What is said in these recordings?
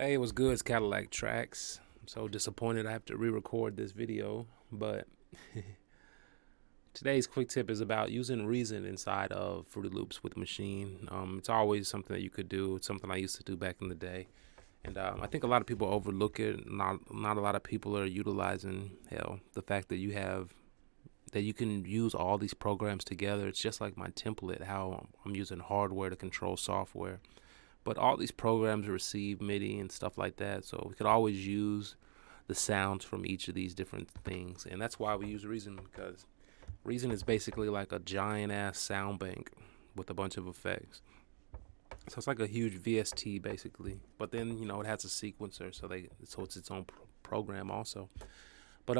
Hey, what's good? It's Cadillac Tracks. I'm so disappointed I have to re-record this video, but today's quick tip is about using Reason inside of Fruity Loops with Maschine. It's always something that you could do. It's something I used to do back in the day, and I think a lot of people overlook it. Not a lot of people are utilizing the fact that you can use all these programs together. It's just like my template, how I'm using hardware to control software. But all these programs receive Midi and stuff like that, so we could always use the sounds from each of these different things. And that's why we use Reason, because Reason is basically like a giant ass sound bank with a bunch of effects. So it's like a huge VST basically. But then it has a sequencer, so it's its own program also. But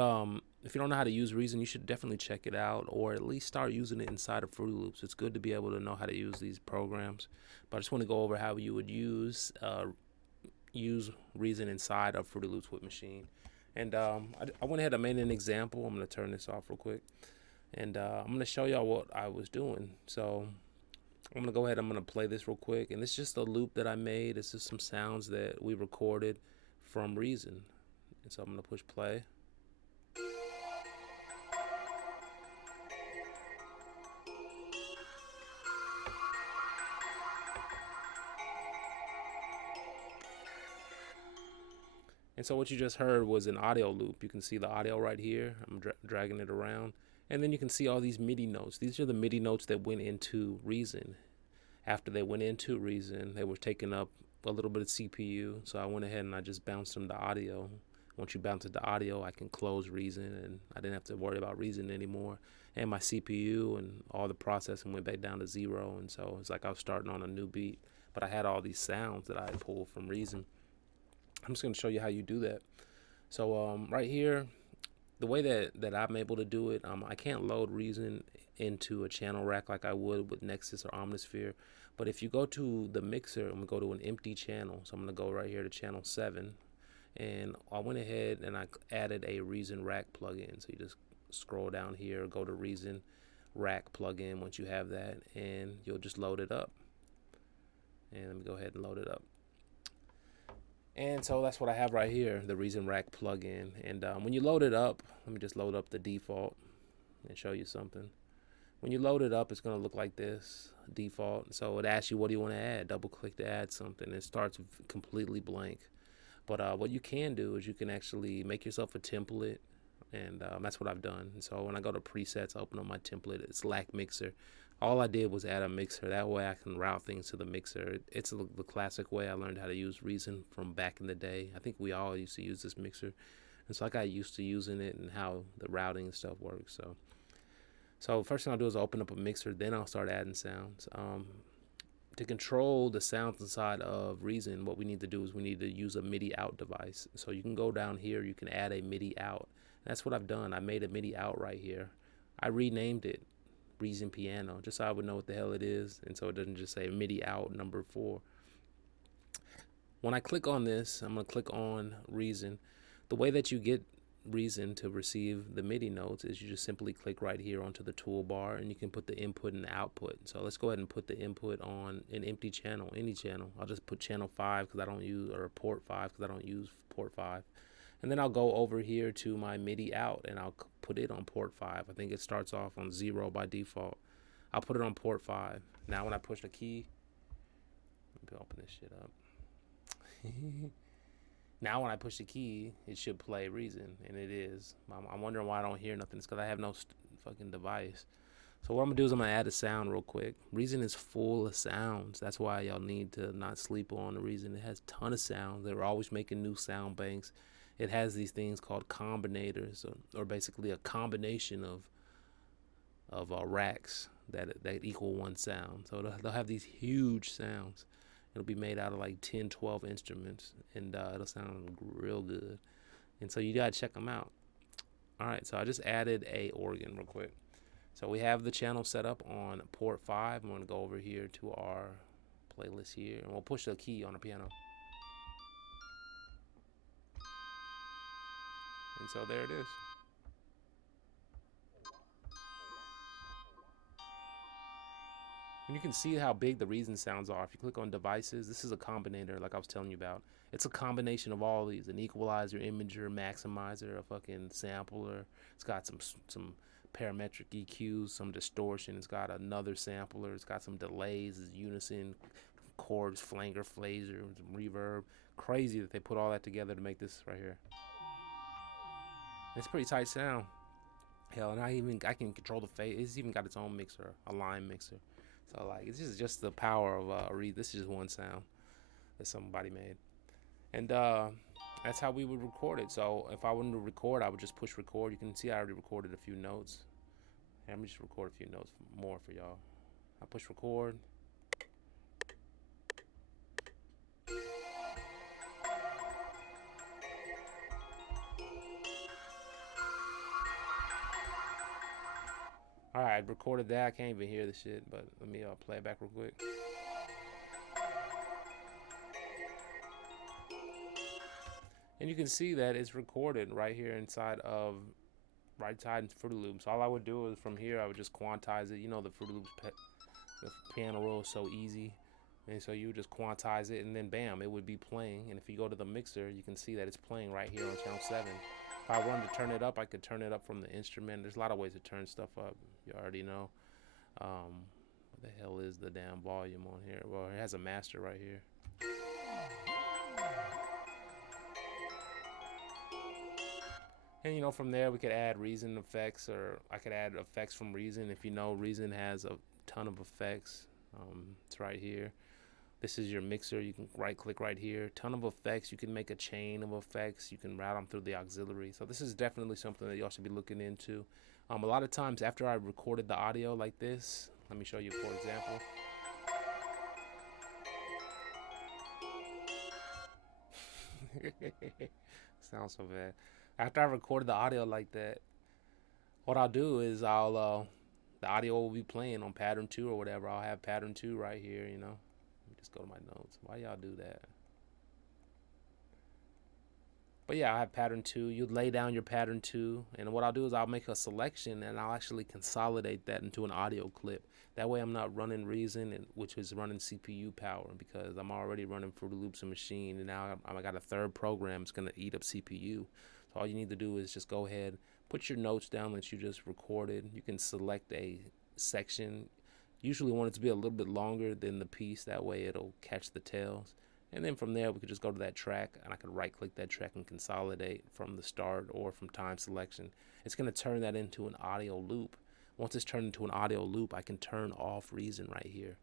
if you don't know how to use Reason, you should definitely check it out, or at least start using it inside of Fruity Loops. It's good to be able to know how to use these programs. But I just want to go over how you would use Reason inside of Fruity Loops with Maschine. And I went ahead and made an example. I'm going to turn this off real quick, and I'm going to show y'all what I was doing. So I'm going to go ahead. I'm going to play this real quick, and it's just a loop that I made. It's just some sounds that we recorded from Reason. And so I'm going to push play. And so what you just heard was an audio loop. You can see the audio right here. I'm dragging it around. And then you can see all these MIDI notes. These are the MIDI notes that went into Reason. After they went into Reason, they were taking up a little bit of CPU. So I went ahead and I just bounced them to audio. Once you bounce it to audio, I can close Reason, and I didn't have to worry about Reason anymore. And my CPU and all the processing went back down to 0. And so it's like I was starting on a new beat. But I had all these sounds that I had pulled from Reason. I'm just going to show you how you do that. So right here, the way that I'm able to do it, I can't load Reason into a channel rack like I would with Nexus or Omnisphere. But if you go to the mixer, I'm going to go to an empty channel. So I'm going to go right here to channel 7. And I went ahead and I added a Reason rack plugin. So you just scroll down here, go to Reason rack plugin once you have that, and you'll just load it up. And let me go ahead and load it up. And so that's what I have right here, the Reason Rack plugin. And when you load it up, let me just load up the default and show you something. When you load it up, it's going to look like this, default. So it asks you, what do you want to add? Double click to add something. It starts completely blank. But what you can do is you can actually make yourself a template. And that's what I've done. And so when I go to presets, I open up my template. It's LAC Mixer. All I did was add a mixer. That way I can route things to the mixer. It's the classic way I learned how to use Reason from back in the day. I think we all used to use this mixer. And so I got used to using it and how the routing and stuff works. So first thing I'll do is open up a mixer. Then I'll start adding sounds. To control the sounds inside of Reason, what we need to do is we need to use a MIDI out device. So you can go down here. You can add a MIDI out. That's what I've done. I made a MIDI out right here. I renamed it Reason Piano, just so I would know what the hell it is, and so it doesn't just say MIDI out number 4. When I click on this, I'm going to click on Reason. The way that you get Reason to receive the MIDI notes is you just simply click right here onto the toolbar, and you can put the input and the output. So let's go ahead and put the input on an empty channel, any channel. I'll just put channel 5 because I don't use, or port 5 because I don't use port 5. And then I'll go over here to my MIDI out, and I'll put it on port 5. I think it starts off on 0 by default. I'll put it on port 5. Now when I push the key, let me open this shit up. Now when I push the key, it should play Reason, and it is. I'm wondering why I don't hear nothing. It's because I have no fucking device. So what I'm going to do is I'm going to add a sound real quick. Reason is full of sounds. That's why y'all need to not sleep on the Reason. It has a ton of sounds. They're always making new sound banks. It has these things called combinators, or basically a combination of racks that equal one sound. So they'll have these huge sounds. It'll be made out of like 10, 12 instruments, and it'll sound real good. And so you gotta check them out. All right, so I just added a organ real quick. So we have the channel set up on port 5. I'm gonna go over here to our playlist here, and we'll push the key on the piano. And so there it is. And you can see how big the Reason sounds are. If you click on devices, this is a combinator like I was telling you about. It's a combination of all these: an equalizer, imager, maximizer, a fucking sampler. It's got some parametric EQs, some distortion. It's got another sampler. It's got some delays, it's unison, chords, flanger, phaser, some reverb. Crazy that they put all that together to make this right here. It's a pretty tight sound. Hell, and I can control the phase. It's even got its own mixer, a line mixer. So like, it's just the power of this is just one sound that somebody made, and that's how we would record it. So if I wanted to record, I would just push record. You can see I already recorded a few notes. Here, let me just record a few notes more for y'all. I push record. All right, I recorded that. I can't even hear the shit, but let me play it back real quick. And you can see that it's recorded right here inside of Fruity Loops. All I would do is from here, I would just quantize it. You know, the Fruity Loops the piano roll is so easy. And so you would just quantize it, and then bam, it would be playing. And if you go to the mixer, you can see that it's playing right here on channel 7. If I wanted to turn it up, I could turn it up from the instrument. There's a lot of ways to turn stuff up. You already know. What the hell is the damn volume on here? Well, it has a master right here. And you know, from there we could add Reason effects, or I could add effects from Reason. If you know, Reason has a ton of effects. It's right here. This is your mixer. You can right click right here. Ton of effects. You can make a chain of effects. You can route them through the auxiliary. So this is definitely something that y'all should be looking into. A lot of times after I recorded the audio like this, let me show you for example. Sounds so bad. After I recorded the audio like that, what I'll do is the audio will be playing on pattern 2 or whatever. I'll have pattern 2 right here, you know. Let me just go to my notes. Why y'all do that? But yeah, I have pattern 2. You lay down your pattern 2, and what I'll do is I'll make a selection and I'll actually consolidate that into an audio clip. That way I'm not running Reason, which is running CPU power, because I'm already running Fruity Loops and Maschine, and now I got a third program that's gonna eat up CPU. So all you need to do is just go ahead, put your notes down that you just recorded. You can select a section. Usually want it to be a little bit longer than the piece, that way it'll catch the tails. And then from there we could just go to that track, and I could right click that track and consolidate from the start or from time selection. It's going to turn that into an audio loop. Once it's turned into an audio loop, I can turn off Reason right here.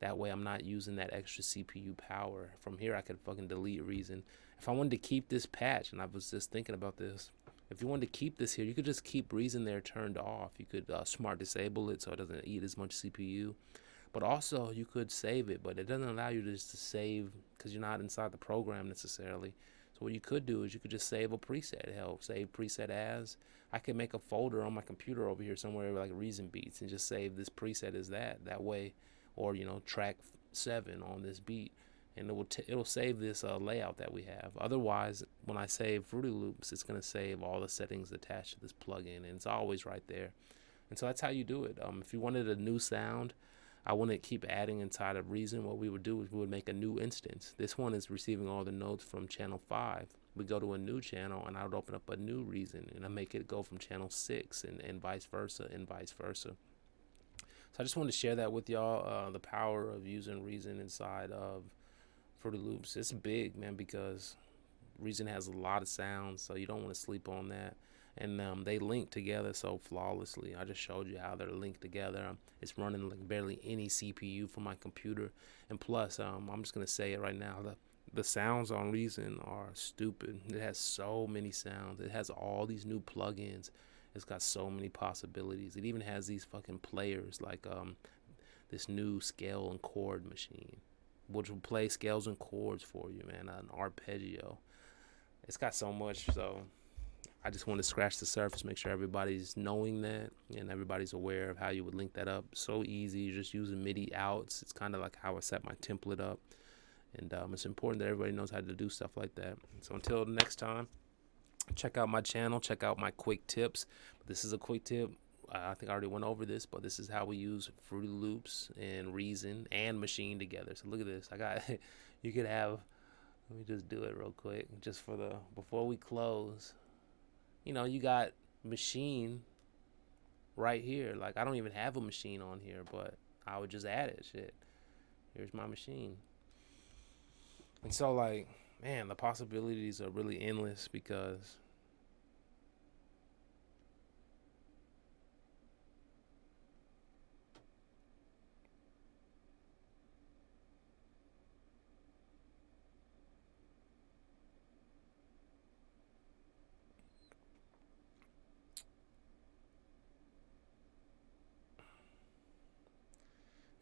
That way I'm not using that extra CPU power. From here I could fucking delete Reason. If I wanted to keep this patch, and I was just thinking about this, if you wanted to keep this here, you could just keep Reason there turned off. You could smart disable it so it doesn't eat as much CPU. But also you could save it, but it doesn't allow you just to save because you're not inside the program necessarily. So what you could do is you could just save a preset. Hell, save preset as. I could make a folder on my computer over here somewhere like Reason beats and just save this preset as that way, or you know, track 7 on this beat, and it'll save this layout that we have. Otherwise, when I save Fruity Loops, it's gonna save all the settings attached to this plugin, and it's always right there. And so that's how you do it. If you wanted a new sound, I wouldn't keep adding inside of Reason. What we would do is we would make a new instance. This one is receiving all the notes from channel 5. We go to a new channel, and I would open up a new Reason, and I make it go from channel 6 and vice versa and vice versa. So I just wanted to share that with y'all, the power of using Reason inside of Fruity Loops. It's big, man, because Reason has a lot of sounds, so you don't want to sleep on that. And they link together so flawlessly. I just showed you how they're linked together. It's running like barely any CPU for my computer. And plus, I'm just going to say it right now, the sounds on Reason are stupid. It has so many sounds. It has all these new plugins. It's got so many possibilities. It even has these fucking players like this new scale and chord machine, which will play scales and chords for you, man, an arpeggio. It's got so much, so I just want to scratch the surface, make sure everybody's knowing that and everybody's aware of how you would link that up. So easy, you're just using MIDI outs. It's kind of like how I set my template up. And it's important that everybody knows how to do stuff like that. So until next time, check out my channel, check out my quick tips. This is a quick tip. I think I already went over this, but this is how we use Fruity Loops and Reason and Maschine together. So look at this. I got, you could have, let me just do it real quick, just for the, before we close. You know, you got Maschine right here. Like, I don't even have a Maschine on here, but I would just add it. Shit. Here's my Maschine. And so, like, man, the possibilities are really endless because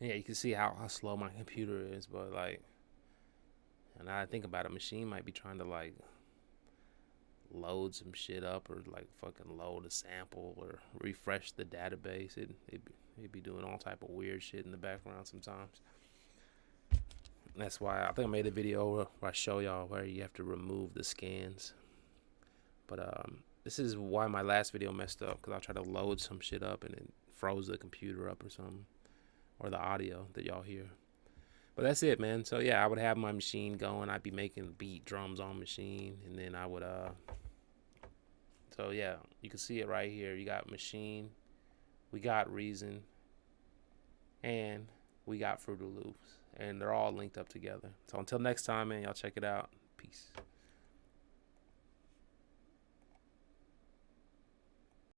yeah, you can see how slow my computer is, but like, and I think about it, Maschine might be trying to like load some shit up or like fucking load a sample or refresh the database. It'd be doing all type of weird shit in the background sometimes. That's why I think I made a video where I show y'all where you have to remove the scans. But this is why my last video messed up, because I tried to load some shit up and it froze the computer up or something, or the audio that y'all hear. But that's it, man. So yeah, I would have my Maschine going. I'd be making beat drums on Maschine, and then I would so yeah, you can see it right here. You got Maschine, we got Reason, and we got Fruity Loops, and they're all linked up together. So until next time, man, y'all check it out. Peace.